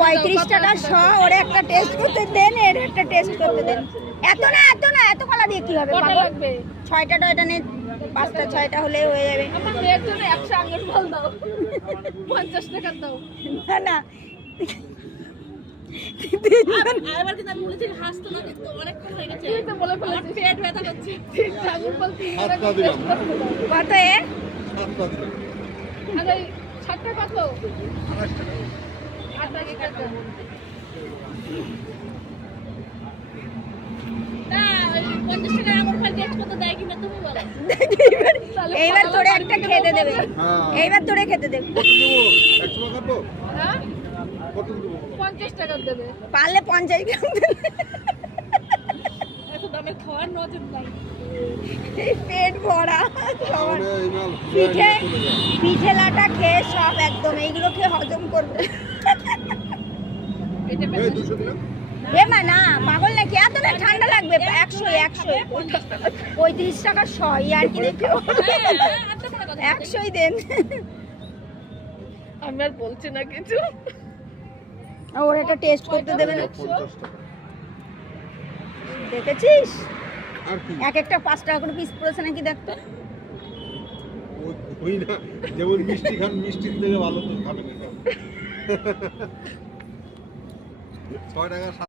35 টাকা শ। ওরে একটা টেস্ট করতে দেন, এর একটা টেস্ট করতে দেন। এত না এত কলা দিয়ে কি হবে? কটা লাগবে? 6টা টয়টা নে, 5টা 6টা হলে হয়ে যাবে। আমার মেয়ের জন্য 100 আঙ্গুর ফল দাও, 50 টাকা দাও। না না আবার কিন্তু আমি বলেছি হাসতো না, কিন্তু অনেকক্ষণ হয়ে গেছে। তুই তো বলে ফেলেছিস পেট ব্যথা করছে। আঙ্গুর ফল 3 টাকা সাতটা দিলাম। কত এ? 7টা দিলাম। আরে 60 টাকা কত? 28 টাকা। 8 টাকা কত? না, ওই 50 টাকা আঙ্গুর ফল টেস্ট করতে দেয় কিনা তুমি বলো। এইবার তোরে একটা খেতে দেবে, হ্যাঁ। এইবার তোরে খেতে দেবে। কত দেবো? 100 টাকা খাবো? হ্যাঁ, কত দেবো? 50 টাকা দেবে। পারলে 50 গ্রাম দেবে। এত দামে খাওয়ার নজর নাই। এই পেট ভরা সবার। তাহলে এই মাল পিঠে চলে যায়। পিঠে লাটা খেয়ে সব একদম এইগুলো খেয়ে হজম করবে। পেটে এই 200 দিলাম। এ মা না, পাগল নাকি? এত না ঠান্ডা লাগবে। 100 35 টাকা শ। আর কি দেখো, 100ই দেন। আমি আর বলছি না কিছু। ওর একটা টেস্ট করতে দেবে না? 50 টাকা। দেখেছিস আর কি? এক একটা 5 টাকা করে পিস পড়েছে নাকি দেখতো। ওই না, যেমন মিষ্টি খান, মিষ্টির থেকে ভালো তো খাবেন এটা। 6 টাকা